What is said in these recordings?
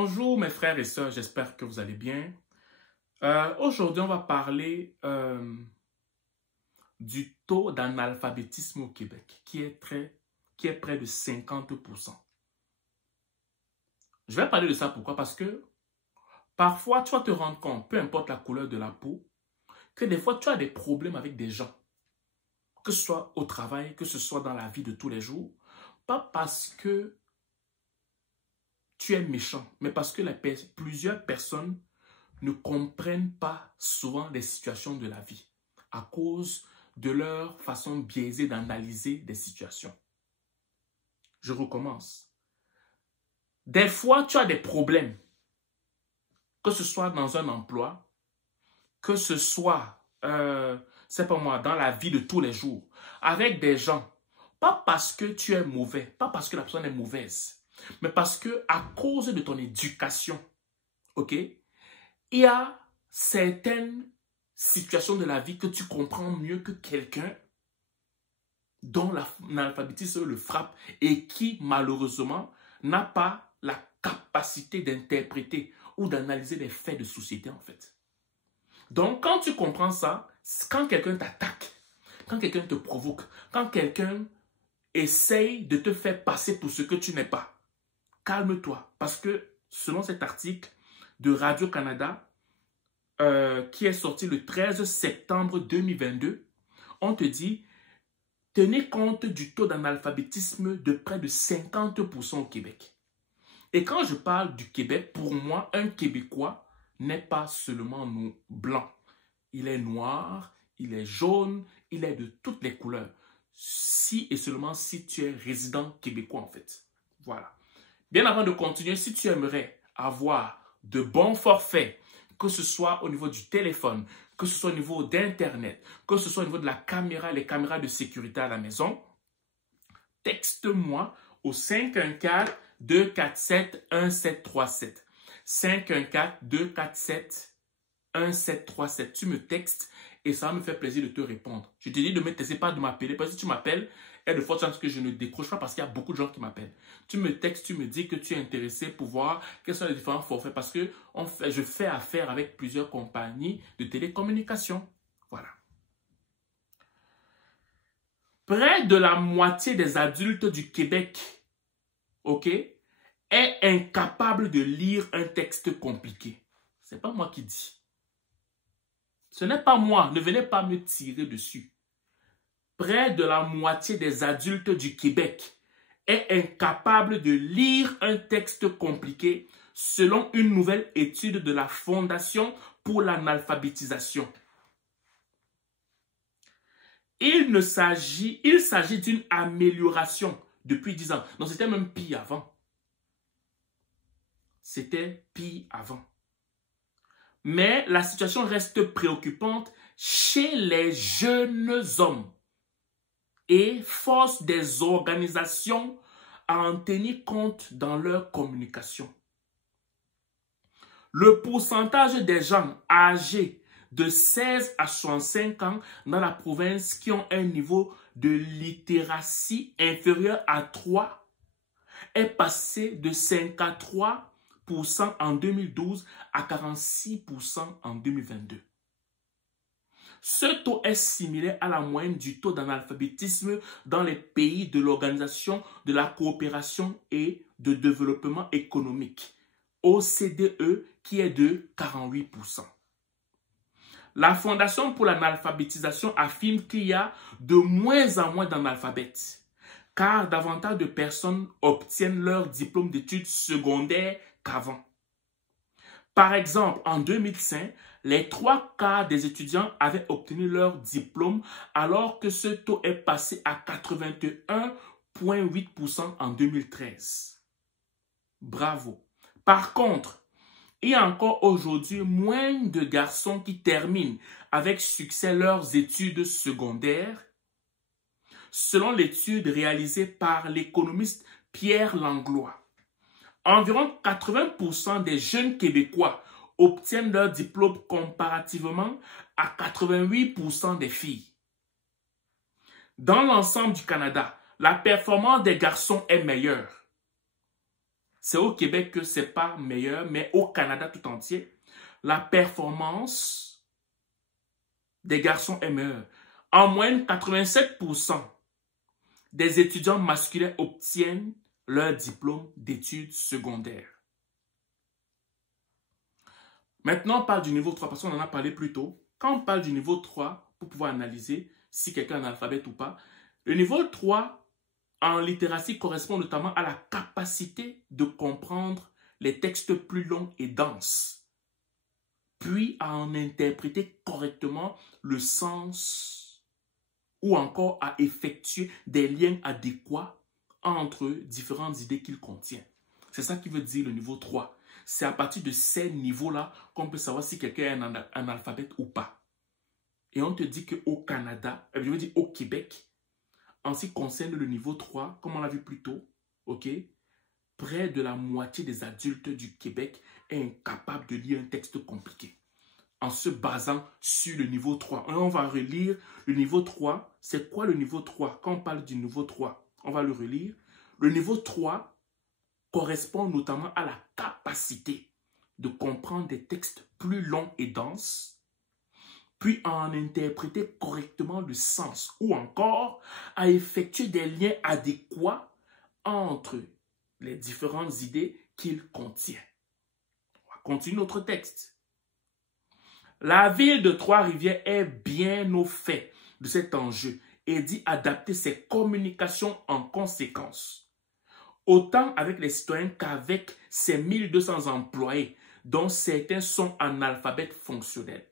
Bonjour mes frères et sœurs, j'espère que vous allez bien. Aujourd'hui, on va parler du taux d'analphabétisme au Québec qui est près de 50%. Je vais parler de ça pourquoi? Parce que parfois, tu vas te rendre compte, peu importe la couleur de la peau, que des fois, tu as des problèmes avec des gens. Que ce soit au travail, que ce soit dans la vie de tous les jours. Pas parce que tu es méchant, mais parce que plusieurs personnes ne comprennent pas souvent les situations de la vie à cause de leur façon biaisée d'analyser des situations. Je recommence. Des fois, tu as des problèmes, que ce soit dans un emploi, que ce soit, c'est pas moi, dans la vie de tous les jours, avec des gens. Pas parce que tu es mauvais, pas parce que la personne est mauvaise, mais parce que à cause de ton éducation, ok, il y a certaines situations de la vie que tu comprends mieux que quelqu'un dont l'analphabétisme le frappe et qui, malheureusement, n'a pas la capacité d'interpréter ou d'analyser les faits de société, en fait. Donc, quand tu comprends ça, quand quelqu'un t'attaque, quand quelqu'un te provoque, quand quelqu'un essaye de te faire passer pour ce que tu n'es pas, calme-toi. Parce que, selon cet article de Radio-Canada, qui est sorti le 13 septembre 2022, on te dit, tenez compte du taux d'analphabétisme de près de 50% au Québec. Et quand je parle du Québec, pour moi, un Québécois n'est pas seulement blanc. Il est noir, il est jaune, il est de toutes les couleurs. Si et seulement si tu es résident québécois, en fait. Voilà. Bien avant de continuer, si tu aimerais avoir de bons forfaits, que ce soit au niveau du téléphone, que ce soit au niveau d'Internet, que ce soit au niveau de la caméra, les caméras de sécurité à la maison, texte-moi au 514-247-1737. 514-247-1737. Tu me textes et ça me fait plaisir de te répondre. Je te dis de me texter, pas de m'appeler, parce que si tu m'appelles, il y a de fortes chances que je ne décroche pas parce qu'il y a beaucoup de gens qui m'appellent. Tu me textes, tu me dis que tu es intéressé pour voir quels sont les différents forfaits parce que je fais affaire avec plusieurs compagnies de télécommunications. Voilà. Près de la moitié des adultes du Québec, ok, est incapable de lire un texte compliqué. Ce n'est pas moi qui dis. Ce n'est pas moi. Ne venez pas me tirer dessus. Près de la moitié des adultes du Québec est incapable de lire un texte compliqué selon une nouvelle étude de la Fondation pour l'analphabétisation. Il s'agit d'une amélioration depuis 10 ans. Non, c'était même pire avant. C'était pire avant. Mais la situation reste préoccupante chez les jeunes hommes et force des organisations à en tenir compte dans leur communication. Le pourcentage des gens âgés de 16 à 65 ans dans la province qui ont un niveau de littératie inférieur à 3 est passé de 53% en 2012 à 46% en 2022. Ce taux est similaire à la moyenne du taux d'analphabétisme dans les pays de l'Organisation de la coopération et de développement économique, OCDE, qui est de 48%. La Fondation pour l'analphabétisation affirme qu'il y a de moins en moins d'analphabètes, car davantage de personnes obtiennent leur diplôme d'études secondaires qu'avant. Par exemple, en 2005, les 3/4 des étudiants avaient obtenu leur diplôme alors que ce taux est passé à 81,8% en 2013. Bravo. Par contre, il y a encore aujourd'hui moins de garçons qui terminent avec succès leurs études secondaires, selon l'étude réalisée par l'économiste Pierre Langlois. Environ 80% des jeunes Québécois obtiennent leur diplôme comparativement à 88% des filles. Dans l'ensemble du Canada, la performance des garçons est meilleure. c'est au Québec que c'est pas meilleur, mais au Canada tout entier, la performance des garçons est meilleure. En moyenne, 87% des étudiants masculins obtiennent leur diplôme d'études secondaires. Maintenant, on parle du niveau 3, parce qu'on en a parlé plus tôt. Quand on parle du niveau 3, pour pouvoir analyser si quelqu'un est analphabète ou pas, le niveau 3 en littératie correspond notamment à la capacité de comprendre les textes plus longs et denses, puis à en interpréter correctement le sens ou encore à effectuer des liens adéquats entre différentes idées qu'il contient. C'est ça qui veut dire le niveau 3. C'est à partir de ces niveaux-là qu'on peut savoir si quelqu'un est un analphabète ou pas. Et on te dit qu'au Canada, je veux dire au Québec, en ce qui concerne le niveau 3, comme on l'a vu plus tôt, près de la moitié des adultes du Québec est incapable de lire un texte compliqué. En se basant sur le niveau 3. On va relire le niveau 3. C'est quoi le niveau 3? Quand on parle du niveau 3, on va le relire. Le niveau 3 correspond notamment à la capacité de comprendre des textes plus longs et denses, puis à en interpréter correctement le sens, ou encore à effectuer des liens adéquats entre les différentes idées qu'il contient. On va continuer notre texte. La ville de Trois-Rivières est bien au fait de cet enjeu et dit adapter ses communications en conséquence, autant avec les citoyens qu'avec ses 1200 employés, dont certains sont analphabètes fonctionnels.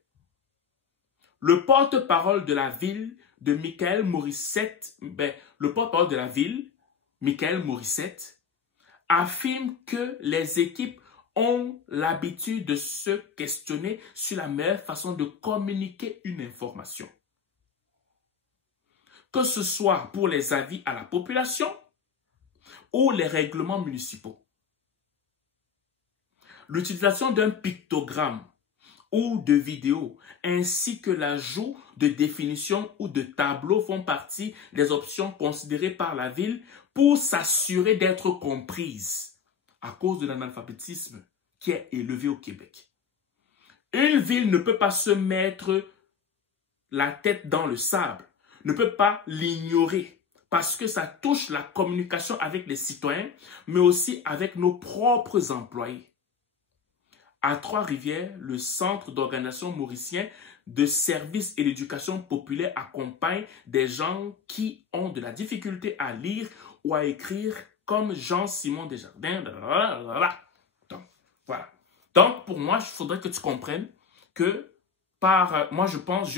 Le porte-parole de la ville de Michael Morissette, affirme que les équipes ont l'habitude de se questionner sur la meilleure façon de communiquer une information. Que ce soit pour les avis à la population ou les règlements municipaux. L'utilisation d'un pictogramme ou de vidéos, ainsi que l'ajout de définitions ou de tableaux font partie des options considérées par la ville pour s'assurer d'être comprises à cause de l'analphabétisme qui est élevé au Québec. Une ville ne peut pas se mettre la tête dans le sable, ne peut pas l'ignorer parce que ça touche la communication avec les citoyens, mais aussi avec nos propres employés. À Trois-Rivières, le Centre d'organisation mauricien de services et d'éducation populaire accompagne des gens qui ont de la difficulté à lire ou à écrire, comme Jean-Simon Desjardins. Donc, voilà. Donc, pour moi, il faudrait que tu comprennes que moi, je pense,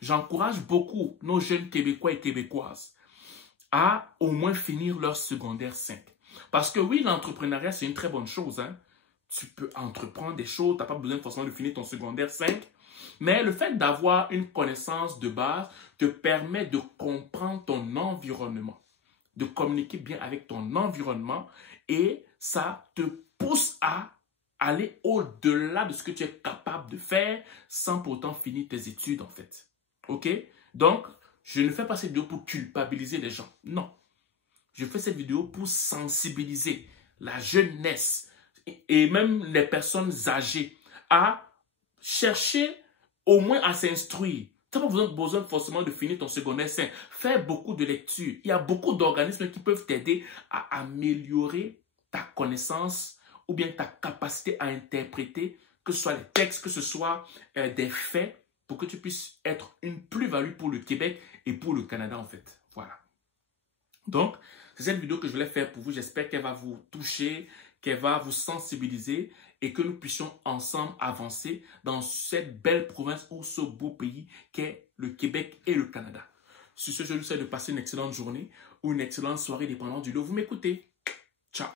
j'encourage beaucoup nos jeunes Québécois et Québécoises à au moins finir leur secondaire 5. Parce que oui, l'entrepreneuriat, c'est une très bonne chose, hein. Tu peux entreprendre des choses, tu n'as pas besoin forcément de finir ton secondaire 5. Mais le fait d'avoir une connaissance de base te permet de comprendre ton environnement, de communiquer bien avec ton environnement et ça te pousse à aller au-delà de ce que tu es capable de faire sans pourtant finir tes études en fait. Ok? Donc, je ne fais pas cette vidéo pour culpabiliser les gens. Non. Je fais cette vidéo pour sensibiliser la jeunesse et même les personnes âgées à chercher au moins à s'instruire. Tu n'as pas besoin forcément de finir ton secondaire 5. Fais beaucoup de lectures. Il y a beaucoup d'organismes qui peuvent t'aider à améliorer ta connaissance ou bien ta capacité à interpréter, que ce soit les textes, que ce soit des faits, pour que tu puisses être une plus-value pour le Québec et pour le Canada en fait. Voilà. Donc, c'est cette vidéo que je voulais faire pour vous. J'espère qu'elle va vous toucher, qu'elle va vous sensibiliser et que nous puissions ensemble avancer dans cette belle province ou ce beau pays qu'est le Québec et le Canada. Sur ce, je vous souhaite de passer une excellente journée ou une excellente soirée dépendant du lieu où vous m'écoutez.